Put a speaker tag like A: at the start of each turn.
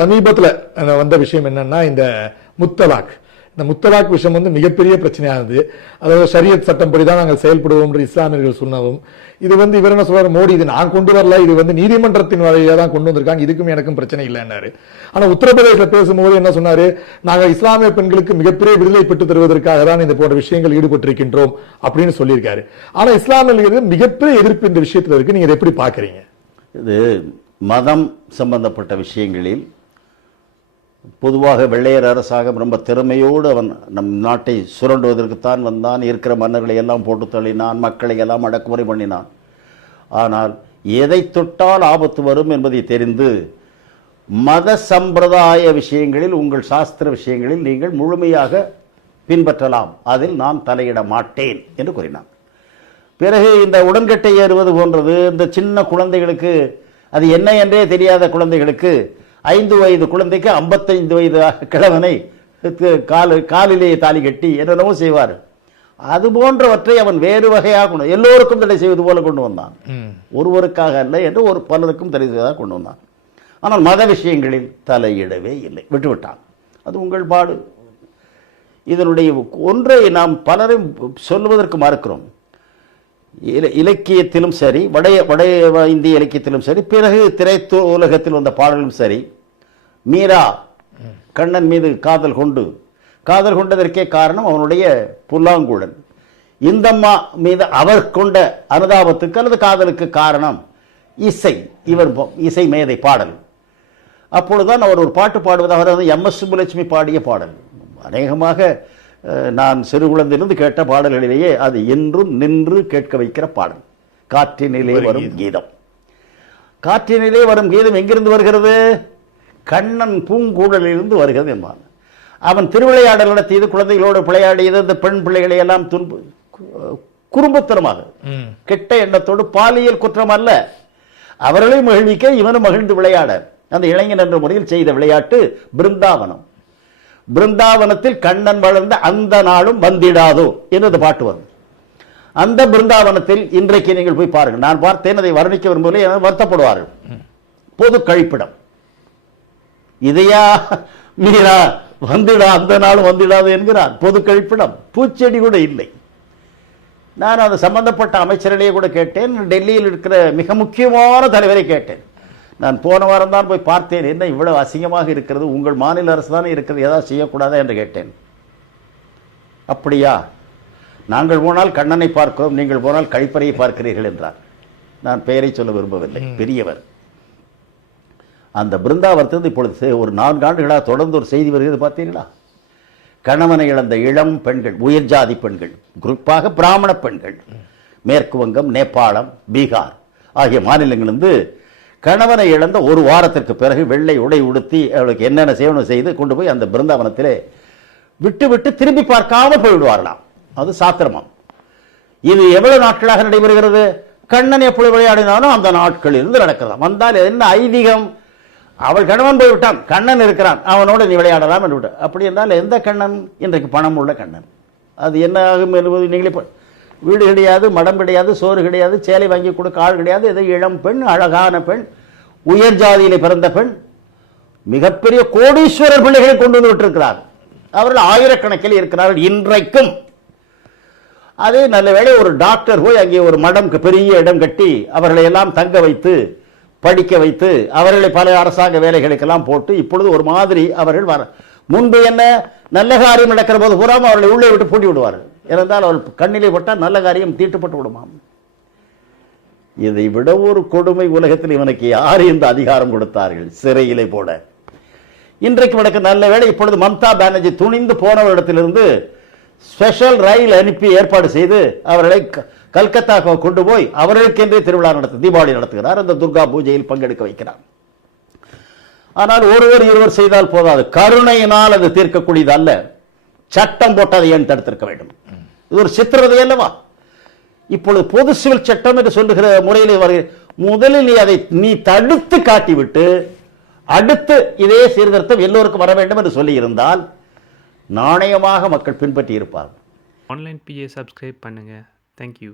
A: சமீபத்தில் வந்த விஷயம் என்னன்னா இந்த முத்தலாக். இந்த முத்தலாக் விஷயம் வந்து மிகப்பெரிய பிரச்சனையானது. அதாவது ஷரியத் சட்டப்படி தான் நாங்கள் செயல்படுவோம் என்று இஸ்லாமியர்கள் சொன்னதும் இது வந்து இவர் என்ன சொல்றாரு மோடி இது நான் கொண்டு வரல இது வந்து நீதிமன்றத்தின் வழியாக தான் கொண்டு வந்திருக்காங்க இதுக்கும் எனக்கும் பிரச்சனை இல்லைன்னாரு. ஆனா உத்தரப்பிரதேசத்தில் பேசும்போது என்ன சொன்னாரு நாங்கள் இஸ்லாமிய பெண்களுக்கு மிகப்பெரிய விடுதலை பெற்று தருவதற்காக தான் இந்த போன்ற விஷயங்கள் ஈடுபட்டிருக்கின்றோம் அப்படின்னு சொல்லியிருக்காரு. ஆனால் இஸ்லாமியர்களுக்கு மிகப்பெரிய எதிர்ப்பு இந்த விஷயத்துல இருக்கு நீங்க எப்படி பாக்குறீங்க
B: இது மதம் சம்பந்தப்பட்ட விஷயங்களில் பொதுவாக வெள்ளையர் அரசாக ரொம்ப திறமையோடு அவன் நம் நாட்டை சுரண்டுவதற்குத்தான் வந்தான். இருக்கிற மன்னர்களை எல்லாம் போட்டு தள்ளினான் மக்களை எல்லாம் அடக்குமுறை பண்ணினான். ஆனால் எதை தொட்டால் ஆபத்து வரும் என்பதை தெரிந்து மத சம்பிரதாய விஷயங்களில் உங்கள் சாஸ்திர விஷயங்களில் நீங்கள் முழுமையாக பின்பற்றலாம். அதில் நான் தலையிட மாட்டேன் என்று கூறினான். பிறகு இந்த உடன்கட்டை ஏறுவது போன்றது. இந்த சின்ன குழந்தைகளுக்கு அது என்ன என்றே தெரியாத குழந்தைகளுக்கு ஐந்து வயது குழந்தைக்கு ஐம்பத்தைந்து வயது கிழவனை காலு காலிலேயே தாலி கட்டி என்னென்னவோ செய்வார் அது போன்றவற்றை அவன் வேறு வகையாக கொண்டு எல்லோருக்கும் தடை செய்வது போல கொண்டு வந்தான். ஒருவருக்காக அல்ல என்று ஒரு பலருக்கும் தடை செய்வதாக கொண்டு வந்தான். ஆனால் மத விஷயங்களில் தலையிடவே இல்லை விட்டுவிட்டான். அது உங்கள் பாடு. இதனுடைய ஒன்றை நாம் பலரும் சொல்வதற்கு மறுக்கிறோம். இல இலக்கியத்திலும் சரி வட வட இந்திய இலக்கியத்திலும் சரி பிறகு திரைத்து உலகத்தில் வந்த பாடலும் சரி மீரா கண்ணன் மீது காதல் கொண்டு காதல் கொண்டதற்கே காரணம் அவனுடைய புல்லாங்குழல். இந்தம்மா மீது அவர் கொண்ட அனுதாபத்துக்கு அல்லது காதலுக்கு காரணம் இசை. இவர் இசை மேதை பாடல். அப்பொழுதுதான் அவர் ஒரு பாட்டு பாடுவது அவர் வந்து எம் எஸ் சுப்புலட்சுமி பாடிய பாடல். அநேகமாக நான் சிறு குழந்தையிலிருந்து கேட்ட பாடல்களிலேயே அது என்றும் நின்று கேட்க வைக்கிற பாடல். காற்றினிலே வரும் கீதம். காற்றினிலே வரும் கீதம் எங்கிருந்து வருகிறது? கண்ணன் பூங்கூடலிலிருந்து வருகிறது என்பான். அவன் திருவிளையாடல் நடத்தியது குழந்தைகளோடு விளையாடியது இந்த பெண் பிள்ளைகளை எல்லாம் துன்பு குறும்புத்தனமாக கெட்ட எண்ணத்தோடு பாலியல் குற்றம் அல்ல. அவர்களை மகிழ்விக்க இவனும் மகிழ்ந்து விளையாட. அந்த இளைஞன் என்ற முறையில் செய்த விளையாட்டு பிருந்தாவனம். பிருந்தாவனத்தில் கண்ணன் வளர்ந்த அந்த நாளும் வந்திடாதோ என்று பாட்டு வரும். அந்த பிருந்தாவனத்தில் இன்றைக்கு நீங்கள் போய் பாருங்கள். நான் பார்த்தேன் அதை வர்ணிக்க விரும்பவில்லை என வருத்தப்படுவார்கள். பொது கழிப்பிடம். இதையா மீரா வந்துடா அந்த நாளும் வந்துடாது என்கிறார். பொது கழிப்பிடம். பூச்செடி கூட இல்லை. நான் அது சம்பந்தப்பட்ட அமைச்சர்களையே கூட கேட்டேன். டெல்லியில் இருக்கிற மிக முக்கியமான தலைவரை கேட்டேன். நான் போன வாரம் தான் போய் பார்த்தேன். என்ன இவ்வளவு அசிங்கமாக இருக்கிறது? உங்கள் மாநில அரசு தானே இருக்கிறது? ஏதாவது செய்யக்கூடாதா என்று கேட்டேன். அப்படியா? நாங்கள் போனால் கண்ணனை பார்க்கிறோம். நீங்கள் போனால் கழிப்பறையை பார்க்கிறீர்கள் என்றார். நான் பெயரை சொல்ல விரும்பவில்லை. பெரியவர். அந்த பிருந்தாவனத்திலிருந்து இப்பொழுது ஒரு நான்கு ஆண்டுகளாக தொடர்ந்து ஒரு செய்தி வருகிறது. பார்த்தீங்களா கணவனை இழந்த இளம் பெண்கள் உயர் ஜாதி பெண்கள் குறிப்பாக பிராமண பெண்கள் மேற்கு வங்கம் நேபாளம் பீகார் ஆகிய மாநிலங்களிலிருந்து கணவனை இழந்த ஒரு வாரத்திற்கு பிறகு வெள்ளை உடை உடுத்தி அவளுக்கு என்னென்ன சேவனம் செய்து கொண்டு போய் அந்த பிருந்தாவனத்திலே விட்டு விட்டு திரும்பி பார்க்காமல் போய்விடுவார்களாம். அது சாத்திரமாம். இது எவ்வளவு நாட்களாக நடைபெறுகிறது? கண்ணன் எப்படி விளையாடினாலும் அந்த நாட்களில் இருந்து நடக்கிறதாம். வந்தால் என்ன ஐதீகம்? அவள் கணவன் போய்விட்டான். கண்ணன் இருக்கிறான். அவனோடு நீ விளையாடலாம் என்று விட்டு அப்படி என்றால் எந்த கண்ணன்? இன்றைக்கு பணம் உள்ள கண்ணன். அது என்ன ஆகும் என்பது நீங்களே வீடு கிடையாது மடம் கிடையாது சோறு கிடையாது சேலை வாங்கி கொடுக்க ஆள் கிடையாது. ஏதோ இளம் பெண் அழகான பெண் உயர் ஜாதியிலே பிறந்த பெண் மிகப்பெரிய கோடீஸ்வரர் பிள்ளைகளை கொண்டு வந்து விட்டிருக்கிறார். அவர்கள் ஆயிரக்கணக்கில் இருக்கிறார்கள் இன்றைக்கும். அதே நல்ல வேளை ஒரு டாக்டர் போய் அங்கே ஒரு மடம் பெரிய இடம் கட்டி அவர்களை எல்லாம் தங்க வைத்து படிக்க வைத்து அவர்களை பல அரசாங்க வேலைகளுக்கெல்லாம் போட்டு இப்பொழுது ஒரு மாதிரி அவர்கள் வர முன்பு என்ன நல்ல காரியம் நடக்கிற போது பூராம அவர்களை உள்ளே விட்டு பூட்டி விடுவார்கள். ஏனென்றால் அவள் கண்ணிலே பட்டால் நல்ல காரியம் தீட்டுப்பட்டு விடுமாம். இதை விட ஒரு கொடுமை உலகத்தில் இவனுக்கு யார் இந்த அதிகாரம் கொடுத்தார்கள்? சிறையிலே போட. இன்றைக்கு உனக்கு நல்ல வேலை இப்பொழுது மம்தா பானர்ஜி துணிந்து போனவரிடத்திலிருந்து ஸ்பெஷல் ரயில் அனுப்பி ஏற்பாடு செய்து அவர்களை க- கல்கத்தா கொண்டு போய் அவர்களுக்கென்றே திருவிழா நடத்து தீபாவளி நடத்துகிறார். அந்த துர்கா பூஜையில் பங்கெடுக்க வைக்கிறார். ஆனால் ஒருவர் இருவர் செய்தால் போதாது. கருணையினால் அது தீர்க்கக்கூடியது அல்ல. சட்டம் போட்டு அதை ஏன் தடுத்திருக்க வேண்டும்? இது ஒரு சித்திரதை அல்லவா? இப்பொழுது பொது சிவில் சட்டம் என்று சொல்லுகிற முறையில் வருகிற முதலில் நீ அதை நீ தடுத்து காட்டிவிட்டு அடுத்து இதே சீர்திருத்தம் எல்லோருக்கும் வர வேண்டும் என்று சொல்லி இருந்தால் நாணயமாக மக்கள் பின்பற்றி இருப்பார்கள்.
C: ஆன்லைன் பிஏ சப்ஸ்கிரைப் பண்ணுங்கள் தேங்க்யூ